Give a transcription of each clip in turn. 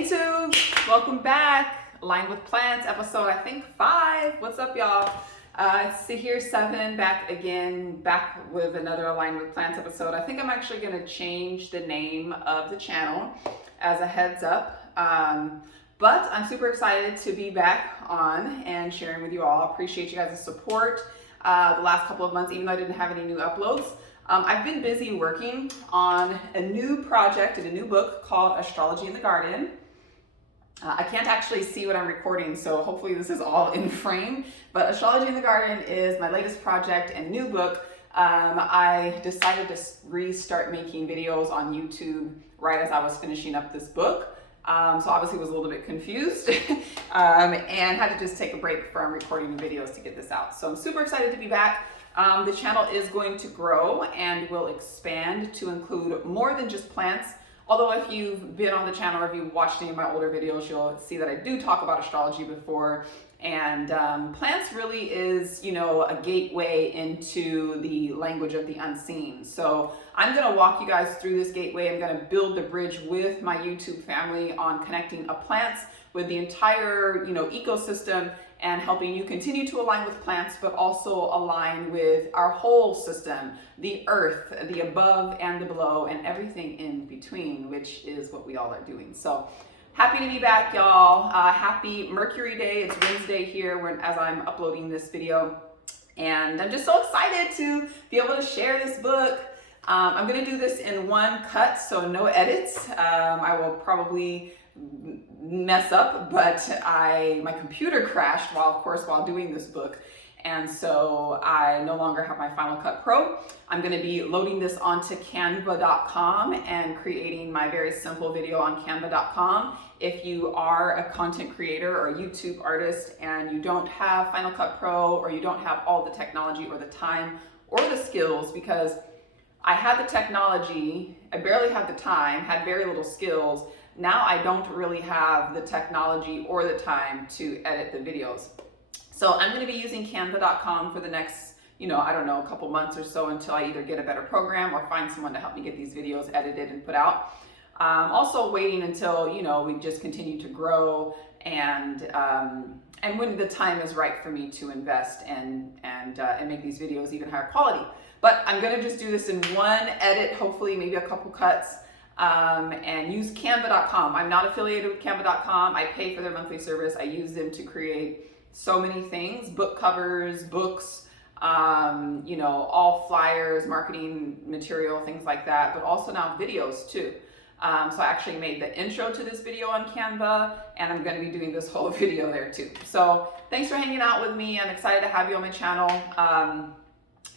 Hey YouTube, welcome back. Aligned with Plants, episode I think 5. What's up, y'all? It's here 7 back again, back with another Aligned with Plants episode. I think I'm actually going to change the name of the channel as a heads up. But I'm super excited to be back on and sharing with you all. I appreciate you guys' support the last couple of months, even though I didn't have any new uploads. I've been busy working on a new project and a new book called Astrology in the Garden. I can't actually see what I'm recording, so hopefully this is all in frame. But Astrology in the Garden is my latest project and new book. I decided to restart making videos on YouTube right as I was finishing up this book. So obviously was a little bit confused and had to just take a break from recording the videos to get this out. So I'm super excited to be back. The channel is going to grow and will expand to include more than just plants. Although if you've been on the channel or if you've watched any of my older videos, you'll see that I do talk about astrology before. And plants really is, you know, a gateway into the language of the unseen. So I'm going to walk you guys through this gateway. I'm going to build the bridge with my YouTube family on connecting plants with the entire, you know, ecosystem and helping you continue to align with plants, but also align with our whole system, the earth, the above and the below, and everything in between, which is what we all are doing. So happy to be back, y'all. Happy Mercury Day. It's Wednesday here as I'm uploading this video. And I'm just so excited to be able to share this book. I'm gonna do this in one cut, so no edits. I will probably mess up, but my computer crashed while doing this book, and so I no longer have my Final Cut Pro. I'm going to be loading this onto canva.com and creating my very simple video on canva.com. If you are a content creator or a YouTube artist and you don't have Final Cut Pro, or you don't have all the technology or the time or the skills, because I had the technology, I barely had the time, had very little skills. Now I don't really have the technology or the time to edit the videos. So I'm going to be using canva.com for the next, you know, I don't know, a couple months or so until I either get a better program or find someone to help me get these videos edited and put out. Also waiting until, you know, we just continue to grow and when the time is right for me to invest and make these videos even higher quality. But I'm going to just do this in one edit, hopefully maybe a couple cuts. And use canva.com. I'm not affiliated with canva.com. I pay for their monthly service. I use them to create so many things, book covers, books, you know, all flyers, marketing material, things like that, but also now videos too. So I actually made the intro to this video on Canva, and I'm going to be doing this whole video there too. So thanks for hanging out with me. I'm excited to have you on my channel.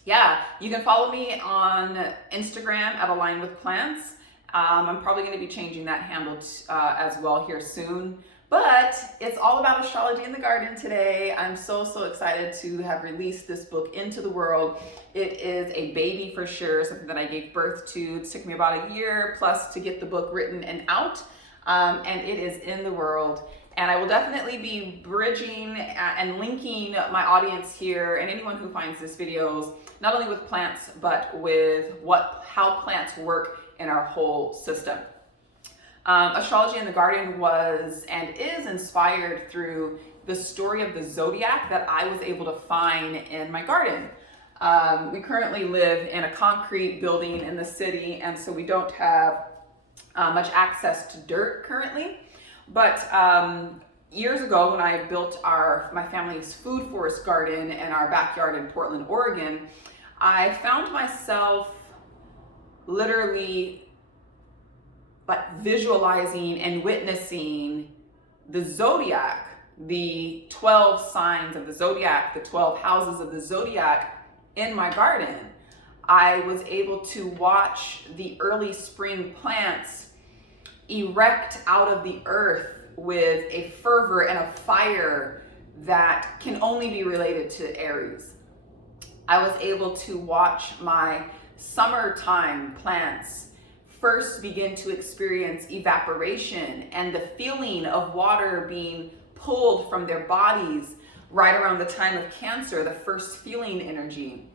Yeah, you can follow me on Instagram at Align with Plants. I'm probably going to be changing that handle as well here soon. But it's all about astrology in the garden today. I'm so excited to have released this book into the world. It is a baby for sure, something that I gave birth to. It took me about a year plus to get the book written and out. And it is in the world. And I will definitely be bridging and linking my audience here and anyone who finds this videos, not only with plants, but with how plants work in our whole system. Astrology in the Garden was and is inspired through the story of the zodiac that I was able to find in my garden. We currently live in a concrete building in the city, and so we don't have much access to dirt currently. But years ago, when I built my family's food forest garden in our backyard in Portland, Oregon, I found myself literally like visualizing and witnessing the zodiac, the 12 signs of the zodiac, the 12 houses of the zodiac in my garden. I was able to watch the early spring plants erect out of the earth with a fervor and a fire that can only be related to Aries. I was able to watch my summertime plants first begin to experience evaporation and the feeling of water being pulled from their bodies right around the time of Cancer, the first feeling energy.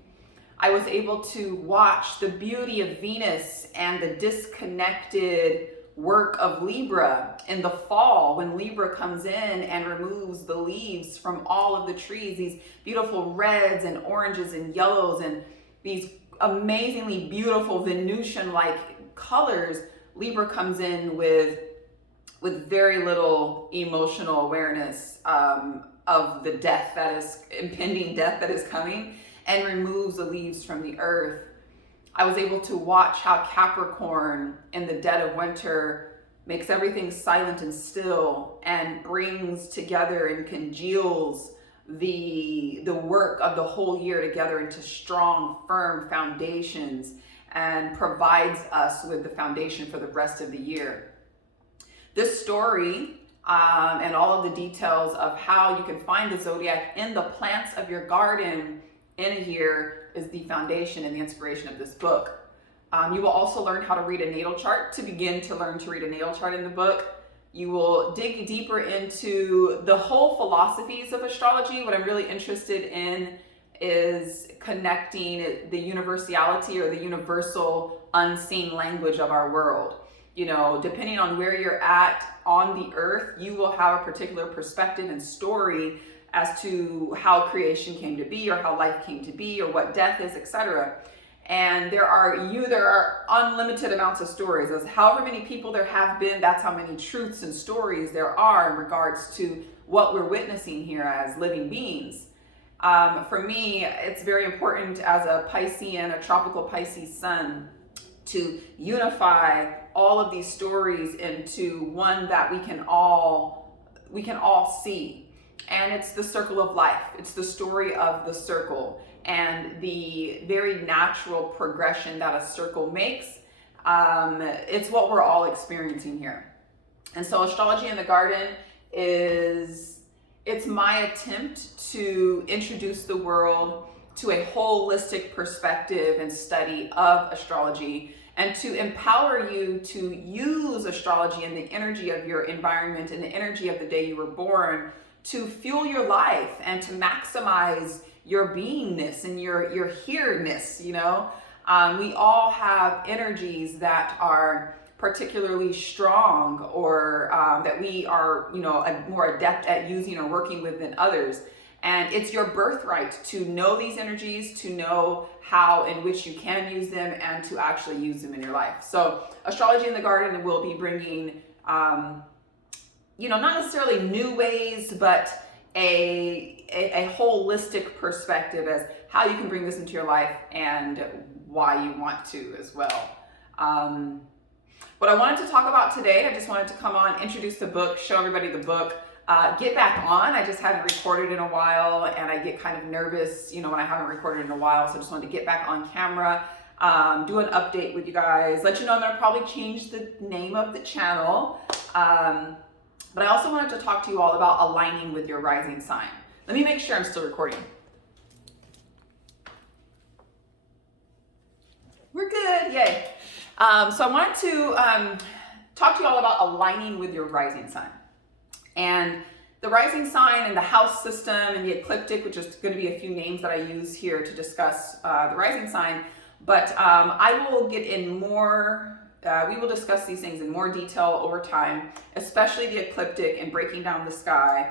I was able to watch the beauty of Venus and the disconnected work of Libra in the fall, when Libra comes in and removes the leaves from all of the trees, these beautiful reds and oranges and yellows and these amazingly beautiful Venusian-like colors. Libra comes in with very little emotional awareness of the death that is impending, death that is coming, and removes the leaves from the earth. I was able to watch how Capricorn in the dead of winter makes everything silent and still and brings together and congeals the work of the whole year together into strong, firm foundations and provides us with the foundation for the rest of the year. This story and all of the details of how you can find the zodiac in the plants of your garden in a year is the foundation and the inspiration of this book. You will also learn how to read a natal chart to begin to learn to read a natal chart in the book. You will dig deeper into the whole philosophies of astrology. What I'm really interested in is connecting the universality or the universal unseen language of our world. You know, depending on where you're at on the earth, you will have a particular perspective and story as to how creation came to be, or how life came to be, or what death is, etc. And there are unlimited amounts of stories. As however many people there have been, that's how many truths and stories there are in regards to what we're witnessing here as living beings. For me, it's very important as a Piscean, a tropical Pisces sun, to unify all of these stories into one that we can all see. And it's the circle of life. It's the story of the circle and the very natural progression that a circle makes. It's what we're all experiencing here. And so Astrology in the Garden it's my attempt to introduce the world to a holistic perspective and study of astrology, and to empower you to use astrology and the energy of your environment and the energy of the day you were born to fuel your life and to maximize your beingness and your here-ness. You know, we all have energies that are particularly strong, or that we are, you know, more adept at using or working with than others. And it's your birthright to know these energies, to know how in which you can use them, and to actually use them in your life. So Astrology in the Garden will be bringing, you know, not necessarily new ways, but a holistic perspective as how you can bring this into your life and why you want to as well. What I wanted to talk about today, I just wanted to come on, introduce the book, show everybody the book, get back on. I just haven't recorded in a while, and I get kind of nervous, you know, when I haven't recorded in a while. So I just wanted to get back on camera, do an update with you guys, let you know that I'll probably change the name of the channel. But I also wanted to talk to you all about aligning with your rising sign. Let me make sure I'm still recording. We're good, yay. So I wanted to talk to you all about aligning with your rising sign. And the rising sign and the house system and the ecliptic, which is going to be a few names that I use here to discuss the rising sign. But I will get in more, we will discuss these things in more detail over time, especially the ecliptic and breaking down the sky.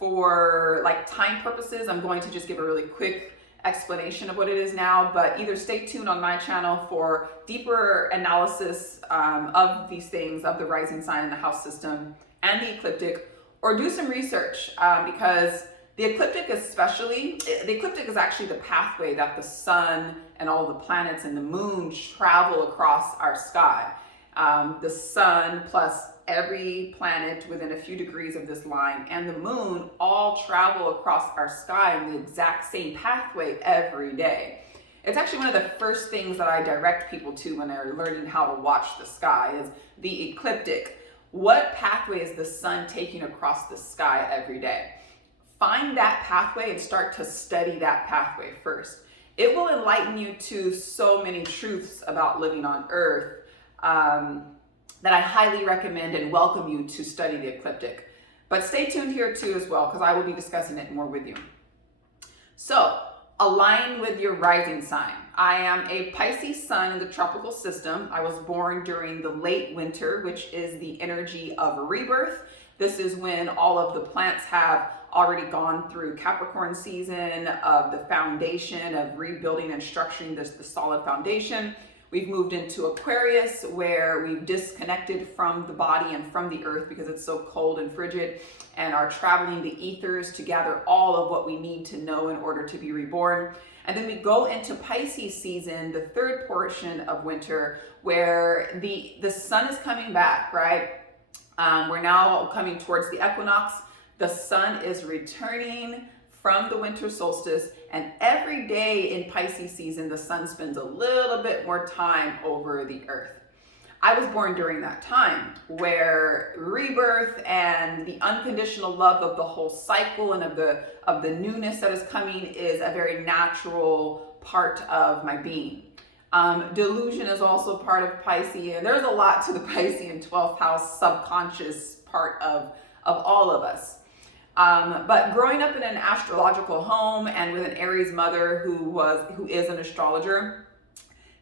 For like time purposes, I'm going to just give a really quick explanation of what it is now, but either stay tuned on my channel for deeper analysis of these things, of the rising sign and the house system and the ecliptic, or do some research because the ecliptic is actually the pathway that the sun and all the planets and the moon travel across our sky. The sun plus every planet within a few degrees of this line and the moon all travel across our sky in the exact same pathway every day. It's actually one of the first things that I direct people to when they're learning how to watch the sky is the ecliptic. What pathway is the sun taking across the sky every day? Find that pathway and start to study that pathway first. It will enlighten you to so many truths about living on Earth that I highly recommend and welcome you to study the ecliptic. But stay tuned here too as well, because I will be discussing it more with you. So, Align with your rising sign. I am a Pisces sun in the tropical system. I was born during the late winter, which is the energy of rebirth. This is when all of the plants have already gone through Capricorn season of the foundation of rebuilding and structuring the solid foundation. We've moved into Aquarius, where we've disconnected from the body and from the earth because it's so cold and frigid, and are traveling the ethers to gather all of what we need to know in order to be reborn. And then we go into Pisces season, the third portion of winter, where the sun is coming back, right? We're now coming towards the equinox. The sun is returning from the winter solstice, and every day in Pisces season, the sun spends a little bit more time over the earth. I was born during that time where rebirth and the unconditional love of the whole cycle and of the newness that is coming is a very natural part of my being. Delusion is also part of Pisces, and there's a lot to the Piscean 12th house subconscious part of all of us. But growing up in an astrological home and with an Aries mother who is an astrologer,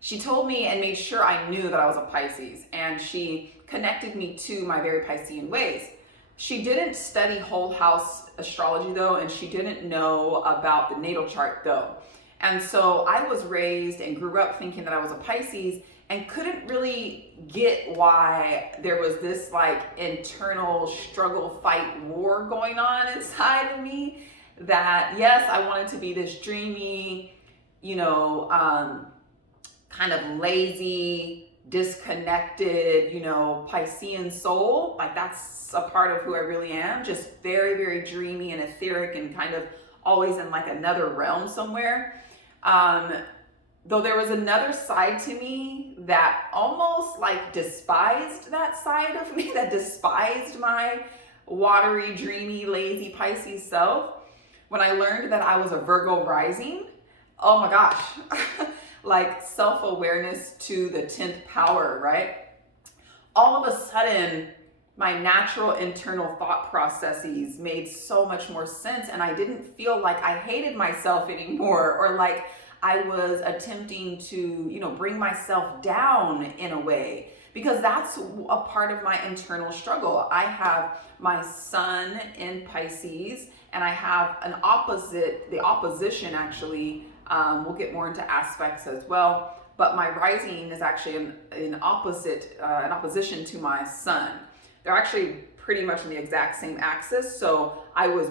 she told me and made sure I knew that I was a Pisces, and she connected me to my very Piscean ways. She didn't study whole house astrology though, and she didn't know about the natal chart though. And so I was raised and grew up thinking that I was a Pisces, and couldn't really get why there was this like internal struggle, fight, war going on inside of me. That yes, I wanted to be this dreamy, kind of lazy, disconnected, Piscean soul. Like that's a part of who I really am. Just very, very dreamy and etheric and kind of always in like another realm somewhere. Though there was another side to me that almost like despised that side of me, that despised my watery, dreamy, lazy Pisces self. When I learned that I was a Virgo rising, oh my gosh, like self-awareness to the 10th power, right? All of a sudden, my natural internal thought processes made so much more sense, and I didn't feel like I hated myself anymore, or like I was attempting to, bring myself down in a way, because that's a part of my internal struggle. I have my sun in Pisces, and I have the opposition actually. We'll get more into aspects as well, but my rising is actually in opposition to my sun. They're actually pretty much on the exact same axis. So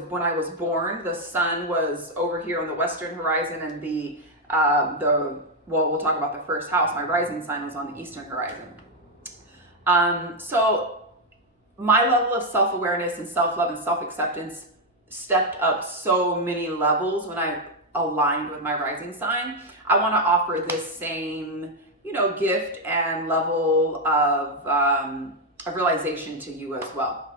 when I was born, the sun was over here on the western horizon, and we'll talk about the first house. My rising sign was on the eastern horizon. So my level of self-awareness and self-love and self-acceptance stepped up so many levels when I aligned with my rising sign. I want to offer this same, gift and level of realization to you as well.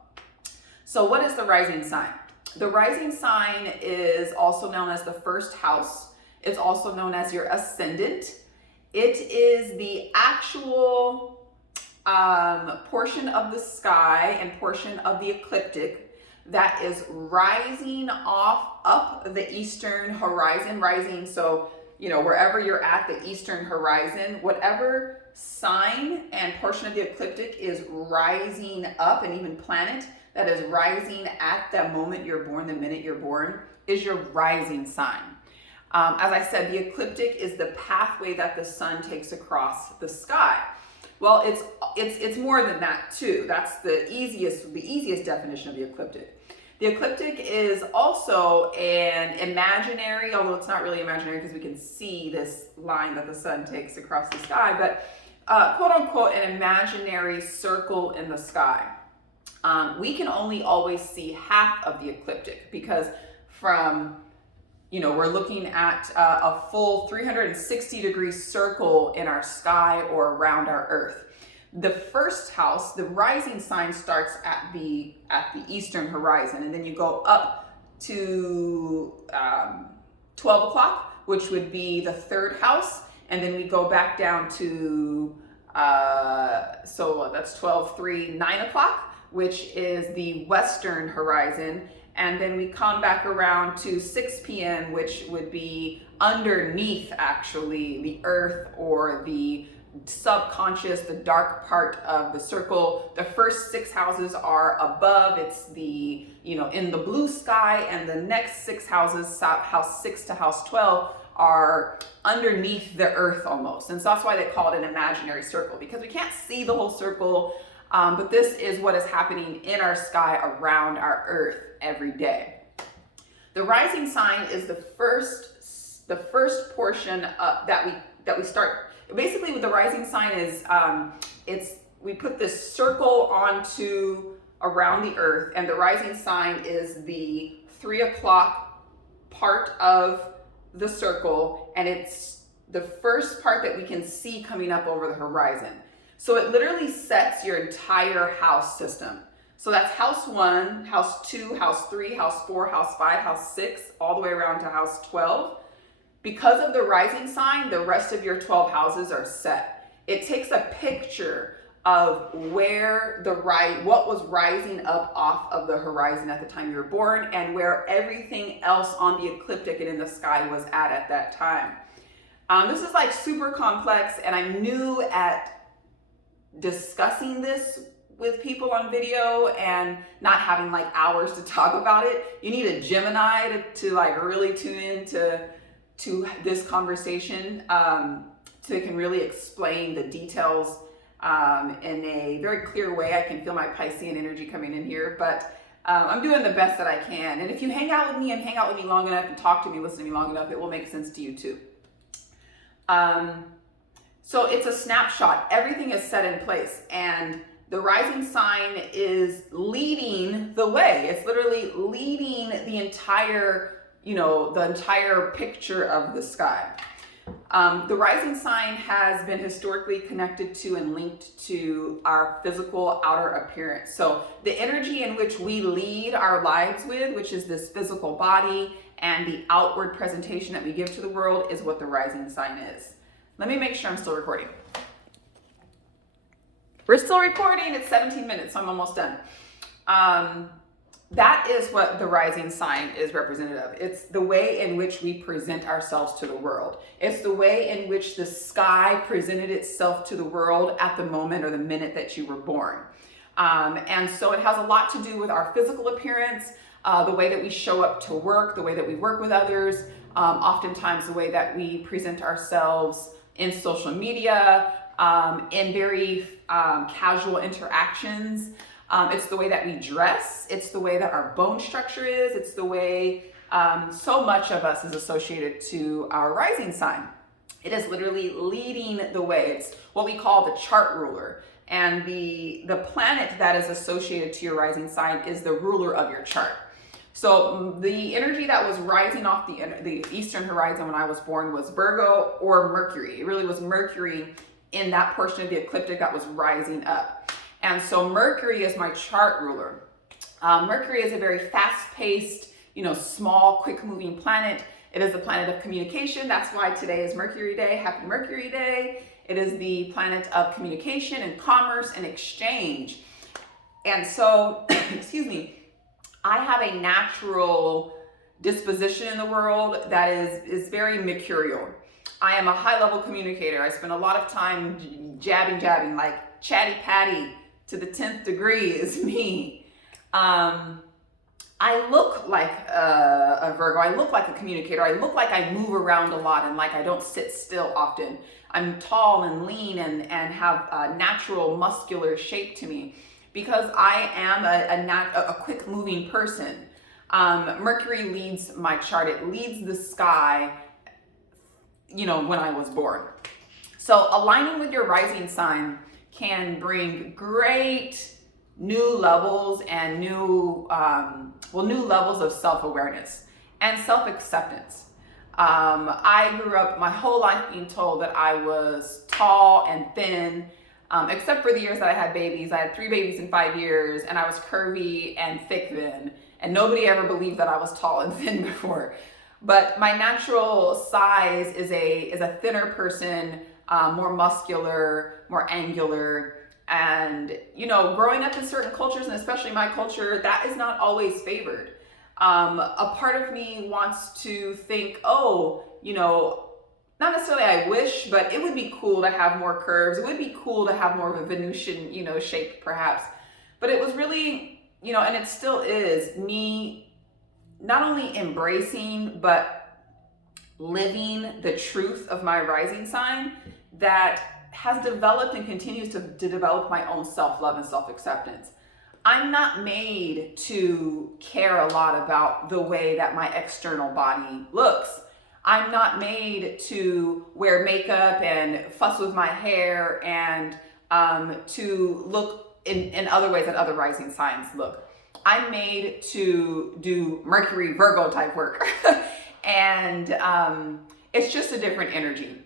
So what is the rising sign? The rising sign is also known as the first house. It's also known as your ascendant. It is the actual portion of the sky and portion of the ecliptic that is rising up the eastern horizon, rising. So, wherever you're at the eastern horizon, whatever sign and portion of the ecliptic is rising up, and even planet that is rising at that moment you're born, the minute you're born, is your rising sign. As I said, the ecliptic is the pathway that the sun takes across the sky. Well, it's more than that too. That's the easiest definition of the ecliptic. The ecliptic is also an imaginary, although it's not really imaginary because we can see this line that the sun takes across the sky, but quote unquote, an imaginary circle in the sky. We can only always see half of the ecliptic because we're looking at a full 360-degree circle in our sky or around our Earth. The first house, the rising sign, starts at the eastern horizon, and then you go up to 12 o'clock, which would be the third house, and then we go back down to so that's 12, 3, 9 o'clock, which is the western horizon. And then we come back around to 6 p.m., which would be underneath actually the earth, or the subconscious, the dark part of the circle. The first 6 houses are above, it's the, in the blue sky, and the next 6 houses, house 6 to house 12, are underneath the earth almost. And so that's why they call it an imaginary circle, because we can't see the whole circle, but this is what is happening in our sky around our earth every day. The rising sign is the first portion that we start. Basically, what the rising sign is, we put this circle onto around the earth, and the rising sign is the 3 o'clock part of the circle, and it's the first part that we can see coming up over the horizon. So it literally sets your entire house system. So that's house 1, house 2, house 3, house 4, house 5, house 6, all the way around to house 12. Because of the rising sign, the rest of your 12 houses are set. It takes a picture of what was rising up off of the horizon at the time you were born, and where everything else on the ecliptic and in the sky was at that time. This is like super complex, and I'm new at discussing this with people on video and not having like hours to talk about it. You need a Gemini to like really tune in to this conversation, so it can really explain the details in a very clear way. I can feel my Piscean energy coming in here, but I'm doing the best that I can. And if you hang out with me long enough and talk to me, listen to me long enough, it will make sense to you too. So it's a snapshot. Everything is set in place, and the rising sign is leading the way. It's literally leading the entire picture of the sky. The rising sign has been historically connected to and linked to our physical outer appearance. So the energy in which we lead our lives with, which is this physical body, and the outward presentation that we give to the world, is what the rising sign is. Let me make sure I'm still recording. We're still recording. It's 17 minutes, so I'm almost done. That is what the rising sign is representative of. It's the way in which we present ourselves to the world. It's the way in which the sky presented itself to the world at the moment or the minute that you were born. And so it has a lot to do with our physical appearance, the way that we show up to work, the way that we work with others, oftentimes the way that we present ourselves in social media, in very casual interactions. It's the way that we dress. It's the way that our bone structure is. It's the way so much of us is associated to our rising sign. It is literally leading the way. It's what we call the chart ruler. And the planet that is associated to your rising sign is the ruler of your chart. So the energy that was rising off the eastern horizon when I was born was Virgo or Mercury. It really was Mercury in that portion of the ecliptic that was rising up. And so Mercury is my chart ruler. Mercury is a very fast-paced, small, quick-moving planet. It is the planet of communication. That's why today is Mercury Day. Happy Mercury Day. It is the planet of communication and commerce and exchange. And so, excuse me, I have a natural disposition in the world that is very mercurial. I am a high-level communicator. I spend a lot of time jabbing, like chatty patty to the 10th degree is me. I look like a Virgo. I look like a communicator. I look like I move around a lot and like I don't sit still often. I'm tall and lean and have a natural muscular shape to me because I am a quick moving person. Mercury leads my chart. It leads the sky, when I was born. So aligning with your rising sign can bring great new levels and new levels of self-awareness and self-acceptance. I grew up my whole life being told that I was tall and thin, except for the years that I had babies. I had 3 babies in 5 years, and I was curvy and thick then, and nobody ever believed that I was tall and thin before. But my natural size is a thinner person, more muscular, more angular, And, you know, growing up in certain cultures, and especially my culture, that is not always favored. A part of me wants to think, oh, you know, not necessarily I wish, but it would be cool to have more curves. It would be cool to have more of a Venusian, you know, shape perhaps. But it was really, you know, and it still is, me not only embracing, but living the truth of my rising sign that has developed and continues to develop my own self-love and self-acceptance. I'm not made to care a lot about the way that my external body looks. I'm not made to wear makeup and fuss with my hair and to look in other ways that other rising signs look. I'm made to do Mercury Virgo type work. And it's just a different energy.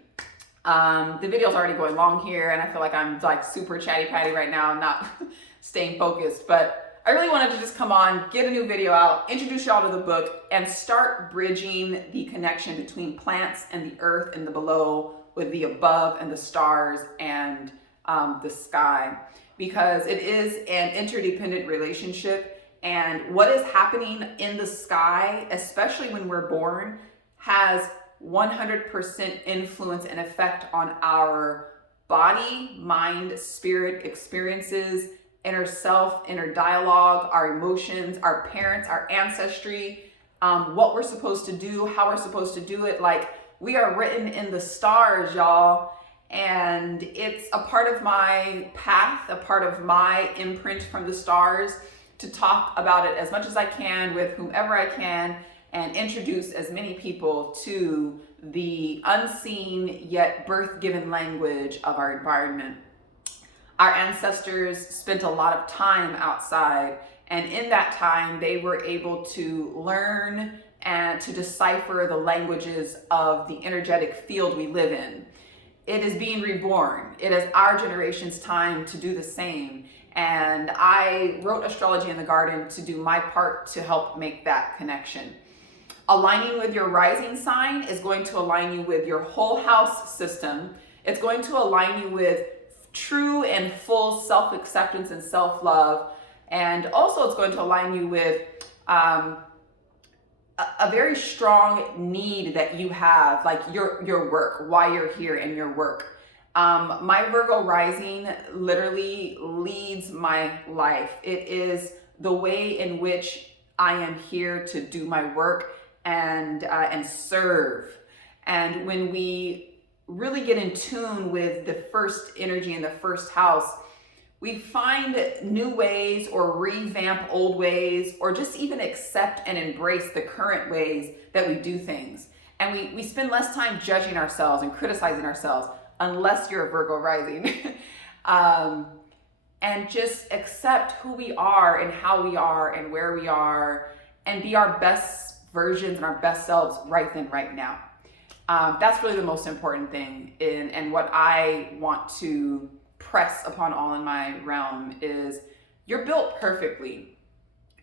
The video's already going long here, and I feel like I'm like super chatty patty right now. I'm not staying focused, but I really wanted to just come on, get a new video out, introduce y'all to the book, and start bridging the connection between plants and the earth and the below with the above and the stars and the sky, because it is an interdependent relationship. And what is happening in the sky, especially when we're born, has 100% influence and effect on our body, mind, spirit, experiences, inner self, inner dialogue, our emotions, our parents, our ancestry, what we're supposed to do, how we're supposed to do it. Like, we are written in the stars, y'all. And it's a part of my path, a part of my imprint from the stars, to talk about it as much as I can with whomever I can and introduce as many people to the unseen yet birth-given language of our environment. Our ancestors spent a lot of time outside, and in that time they were able to learn and to decipher the languages of the energetic field we live in. It is being reborn. It is our generation's time to do the same. And I wrote Astrology in the Garden to do my part to help make that connection. Aligning with your rising sign is going to align you with your whole house system. It's going to align you with true and full self-acceptance and self-love. And also it's going to align you with a very strong need that you have, like your work, why you're here in your work. My Virgo rising literally leads my life. It is the way in which I am here to do my work and serve. And when we really get in tune with the first energy in the first house, we find new ways or revamp old ways, or just even accept and embrace the current ways that we do things. And we spend less time judging ourselves and criticizing ourselves, unless you're a Virgo rising, and just accept who we are and how we are and where we are, and be our best versions and our best selves right then, right now. That's really the most important thing. And what I want to press upon all in my realm is, you're built perfectly.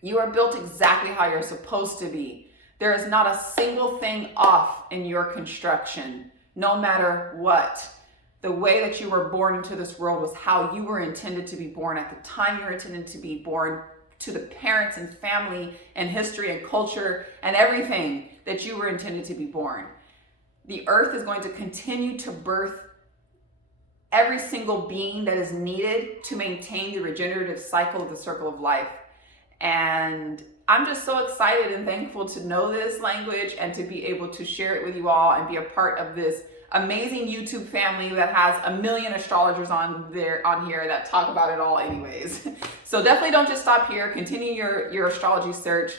You are built exactly how you're supposed to be. There is not a single thing off in your construction, no matter what. The way that you were born into this world was how you were intended to be born at the time you were intended to be born, to the parents and family and history and culture and everything that you were intended to be born. The earth is going to continue to birth every single being that is needed to maintain the regenerative cycle of the circle of life. And I'm just so excited and thankful to know this language and to be able to share it with you all and be a part of this amazing YouTube family that has 1 million astrologers on here that talk about it all anyways. So definitely don't just stop here. Continue your astrology search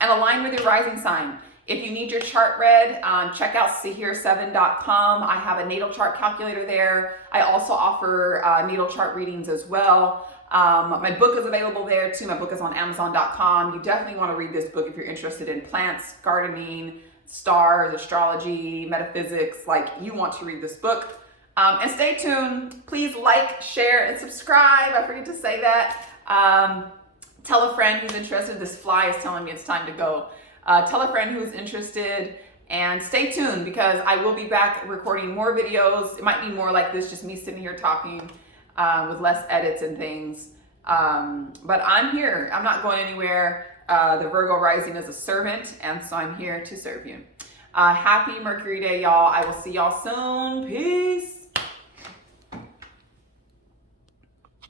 and align with your rising sign. If you need your chart read, check out sahir7.com. I have a natal chart calculator there. I also offer natal chart readings as well. My book is available there too. My book is on Amazon.com. You definitely want to read this book if you're interested in plants, gardening, stars, astrology, metaphysics. Like, you want to read this book. And stay tuned. Please like, share, and subscribe. I forget to say that. Tell a friend who's interested. This fly is telling me it's time to go. Tell a friend who's interested, and stay tuned, because I will be back recording more videos. It might be more like this, just me sitting here talking. with less edits and things. But I'm here. I'm not going anywhere. The Virgo rising is a servant, and so I'm here to serve you. Happy Mercury Day, y'all. I will see y'all soon. Peace.